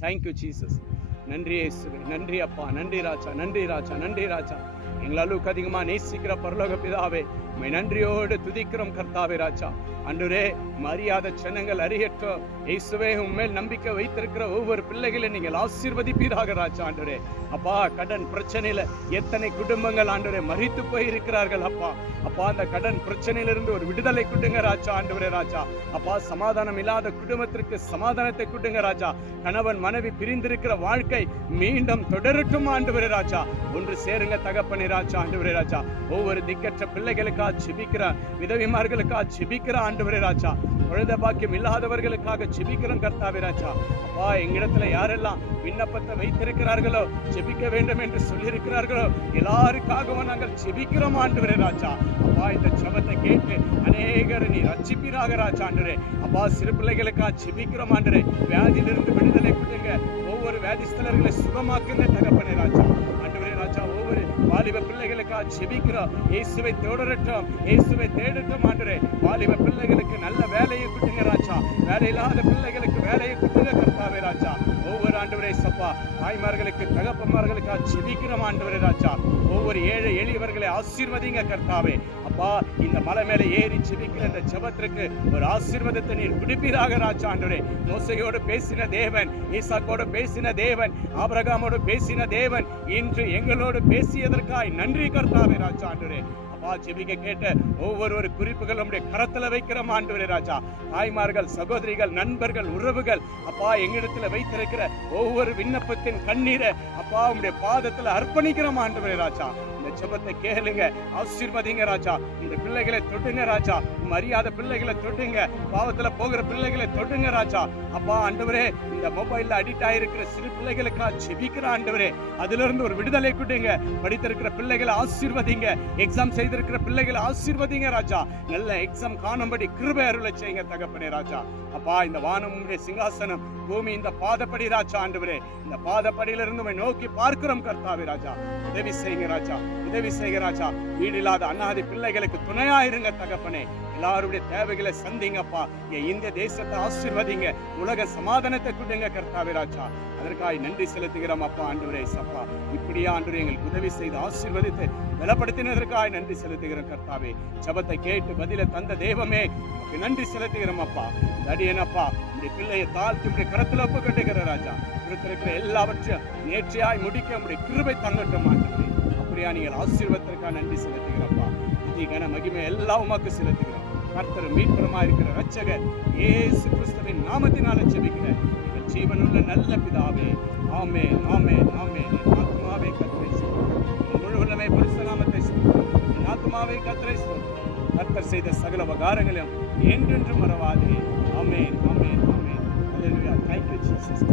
Thank you Jesus நன்றி இயேசுவே நன்றி அப்பா. நன்றி ராஜா. நன்றி ராஜா. நன்றி ராஜா. எங்கள் அளவுக்கு அதிகமாக நேசிக்கிற பரலோக பிதாவே உண்மை நன்றியோடு துதிக்கிறோம் கர்த்தாவே ராஜா. அன்றுரே மரியாதை சனங்கள் அறியட்டும் இயேசுவே உண்மையில் நம்பிக்கை வைத்திருக்கிற ஒவ்வொரு பிள்ளைகளை நீங்கள் ஆசீர்வதிப்பீராக ராஜா அப்பா கடன் பிரச்சனையில எத்தனை குடும்பங்கள் ஆண்டுரே மறித்து போயிருக்கிறார்கள் அப்பா. அப்பா அந்த கடன் பிரச்சனையிலிருந்து ஒரு விடுதலை கொடுங்க ராஜா ஆண்டுரே ராஜா. அப்பா சமாதானம் இல்லாத குடும்பத்திற்கு சமாதானத்தை கொடுங்க ராஜா. கணவன் மனைவி பிரிந்திருக்கிற வாழ்க்கை மீண்டும் தொடரட்டும் ஆண்டவரே ராஜா. ஒன்று சேருங்க தகப்பனே ராஜா ஆண்டவரே ராஜா. ஒவ்வொரு திக்கற்ற பிள்ளைகளுக்கா சிபிக்கிற விதவிமார்களுக்கா ஜெபிக்கிற ஆண்டவரே ராஜா. குழந்தை பாக்கியம் இல்லாதவர்களுக்காக செபிக்கிறோம் கர்த்தாவே ராஜா. அப்பா எங்கிடத்துல யாரெல்லாம் விண்ணப்பத்தை வைத்திருக்கிறார்களோ செபிக்க வேண்டும் என்று சொல்லியிருக்கிறார்களோ எல்லாருக்காகவும் நாங்கள் செபிக்கிறோம் ஆண்டவரே ராஜா. அப்பா இந்த ஜெபத்தை கேட்டு அநேகர் நீ ரச்சிப்பீராக ராஜாண்டரே அப்பா சிறு பிள்ளைகளுக்கா செபிக்கிறோம் ஆண்டரே வியாதியிலிருந்து விடுதலை கொடுங்க ஒவ்வொரு வியாதிஸ்தலர்களை சுகமாக்குங்க தகப்பனே ராஜா. ஆண்டவரே ராஜா ஒவ்வொரு வாலிப பிள்ளைகளுக்கா செபிக்கிறோம் இயேசுவை தேடட்டும் இயேசுவை தேடட்டும் ஆண்டவரே. வாலிப பிள்ளைகளுக்கு நல்ல வேலையை கொடுங்க ராஜா. வேலை இல்லாத பிள்ளைகளுக்கு வேலையை கொடுங்க கர்த்தாவே ராஜா. ஒவ்வொரு ஆண்டவரே சப்பா தாய்மார்களுக்கு தகப்பமார்களுக்கா ஜெபிக்கிறோம் ஆண்டவரே ராஜா. ஒவ்வொரு ஏழை எளியவர்களை ஆசீர்வதிங்க கர்த்தாவே. அப்பா இந்த மலை மேலே ஏறி செதிக்கிற இந்த ஜபத்திற்கு ஒரு ஆசீர்வாதத்தை நீர் பிடிப்பீராக ராஜா ஆண்டவரே. மோசையோடு பேசின தேவன் ஈசாக்கோடு பேசின தேவன் ஆபரகாமோடு பேசின தேவன் இன்று எங்களோடு பேசியதற்காய் நன்றி கர்த்தாவே ராஜா ஆண்டவரே. அப்பா ஜெபிக்க கேட்ட ஒவ்வொரு குறிப்புகள் நம்முடைய கரத்துல வைக்கிறோம் ஆண்டவரே ராஜா. தாய்மார்கள் சகோதரிகள் நண்பர்கள் உறவுகள் அப்பா எங்களிடத்துல வைத்திருக்கிற ஒவ்வொரு விண்ணப்பத்தின் கண்ணீரை அப்பா உம்முடைய பாதத்துல அர்ப்பணிக்கிறோம் ஆண்டவரே ராஜா. ஜபத்தை கேளுங்க. ஆசீர்வதிங்க ராஜா. இந்த பிள்ளைகளை தொட்டுங்க ராஜா. மரியாதை பிள்ளைகளை தொட்டுங்க. பாவத்துல போகிற பிள்ளைகளை தொட்டுங்க ராஜா. அப்பா ஆண்டவரே இந்த மொபைல்ல அடிக்ட் ஆயிருக்கிற சிறு பிள்ளைகளுக்கா ஜெபிக்கிற ஆண்டவரே அதுல இருந்து ஒரு விடுதலை கொடுங்க. படித்திருக்கிற பிள்ளைகளை ஆசீர்வதிங்க. எக்ஸாம் செய்திருக்கிற பிள்ளைகளை ஆசீர்வதிங்க ராஜா. நல்ல எக்ஸாம் காணும்படி கிருபை அருளை செய்யுங்க தகப்பனே ராஜா. அப்பா இந்த வானம் சிங்காசனம் பூமி இந்த பாதப்படி ராஜா ஆண்டவரே. இந்த பாதப்படியிலிருந்து நோக்கி பார்க்கிறோம் கர்த்தாவே ராஜா. உதவி செய்யுங்க ராஜா. உதவி செய்கிறாச்சா ராஜா. வீடு இல்லாத அண்ணாதி பிள்ளைகளுக்கு துணையா இருங்க தகப்பனே. எல்லாருடைய தேவைகளை சந்திங்கப்பா. என் இந்திய தேசத்தை ஆசீர்வதிங்க. உலக சமாதானத்தை கொடுங்க கர்த்தாவிராச்சா ராஜா. அதற்காக நன்றி செலுத்துகிறோம் அப்பா ஆண்டவரே சப்பா இப்படியா அன்று எங்களுக்கு உதவி செய்து ஆசீர்வதித்து பலப்படுத்தினதற்காக நன்றி செலுத்துகிறோம் கர்த்தாவே. ஜபத்தை கேட்டு பதில தந்த தெய்வமே நன்றி செலுத்துகிறோம் அப்பா. இந்த அடியனப்பா இந்த பிள்ளையை தாழ்த்தி இப்படி கரத்துல ஒப்பு கட்டுகிற ராஜா. இருக்கிற எல்லாவற்றையும் நேற்றையாய் முடிக்க உடைய கிருபை தங்கட்டும் ஆண்டவரே. ஆண்டவரையா நீங்கள் ஆசீர்வத்திற்காக நன்றி செலுத்துகிறப்பா இது கன மகிமை எல்லாம் உமக்கு செலுத்துகிறோம் கர்த்தர் மீட்புறமா இருக்கிற ரட்சகர் ஏசு கிறிஸ்துவின் நாமத்தினால ஜெபிக்கிற எங்கள் ஜீவனுள்ள நல்ல பிதாவே ஆமே ஆமே ஆமே என் ஆத்மாவே கத்தரை முழு உள்ளமே பரிசு நாமத்தை என் ஆத்மாவை கத்தரை கர்த்தர் செய்த சகல உபகாரங்களையும் என்றென்றும் மறவாதே. ஆமென் ஆமென் ஆமென். Thank you Jesus you,